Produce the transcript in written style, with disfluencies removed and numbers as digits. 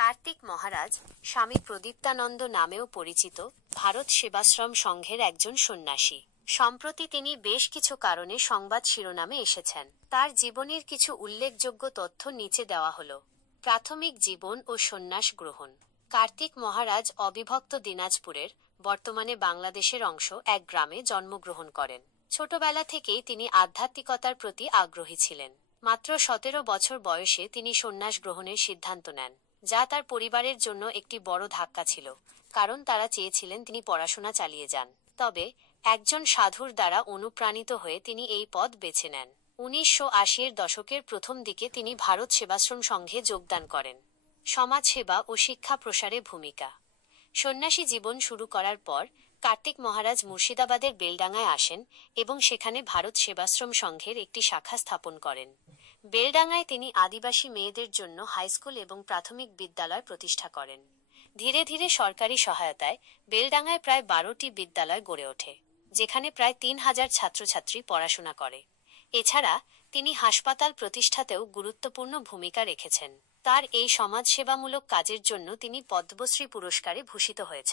কার্তিক মহারাজ স্বামী প্রদীপ্তানন্দ নামেও পরিচিত ভারত সেবাশ্রম সংঘের একজন সন্ন্যাসী। সম্প্রতি তিনি বেশ কিছু কারণে সংবাদ শিরোনামে এসেছেন। তার জীবনের কিছু উল্লেখযোগ্য তথ্য নিচে দেওয়া হলো। প্রাথমিক জীবন ও সন্ন্যাস গ্রহণ। কার্তিক মহারাজ অবিভক্ত দিনাজপুরের, বর্তমানে বাংলাদেশের অংশ এক গ্রামে জন্মগ্রহণ করেন। ছোটবেলা থেকেই তিনি আধ্যাত্মিকতার প্রতি আগ্রহী ছিলেন। মাত্র 17 বছর বয়সে তিনি সন্ন্যাস গ্রহণের সিদ্ধান্ত নেন, যা তার পরিবারের জন্য একটি বড় ধাক্কা ছিল, কারণ তারা চেয়েছিলেন তিনি পড়াশোনা চালিয়ে যান। তবে একজন সাধুর দ্বারা অনুপ্রাণিত হয়ে তিনি এই পথ বেছে নেন। 1980-এর দশকের প্রথম দিকে তিনি ভারত সেবাশ্রম সংঘে যোগদান করেন। সমাজসেবা ও শিক্ষা প্রসারে ভূমিকা। সন্ন্যাসী জীবন শুরু করার পর কার্তিক মহারাজ মুর্শিদাবাদের বেলডাঙ্গায় আসেন এবং সেখানে ভারত সেবাশ্রম সংঘের একটি শাখা স্থাপন করেন। বেলডাঙ্গায় তিনি আদিবাসী মেয়েদের জন্য হাইস্কুল এবং প্রাথমিক বিদ্যালয় প্রতিষ্ঠা করেন। ধীরে ধীরে সরকারি সহায়তায় বেলডাঙ্গায় প্রায় 12টি বিদ্যালয় গড়ে ওঠে, যেখানে প্রায় 3000 ছাত্রছাত্রী পড়াশোনা করে। এছাড়া তিনি হাসপাতাল প্রতিষ্ঠাতেও গুরুত্বপূর্ণ ভূমিকা রেখেছেন। তার এই সমাজসেবামূলক কাজের জন্য তিনি পদ্মশ্রী পুরস্কারে ভূষিত হয়েছেন।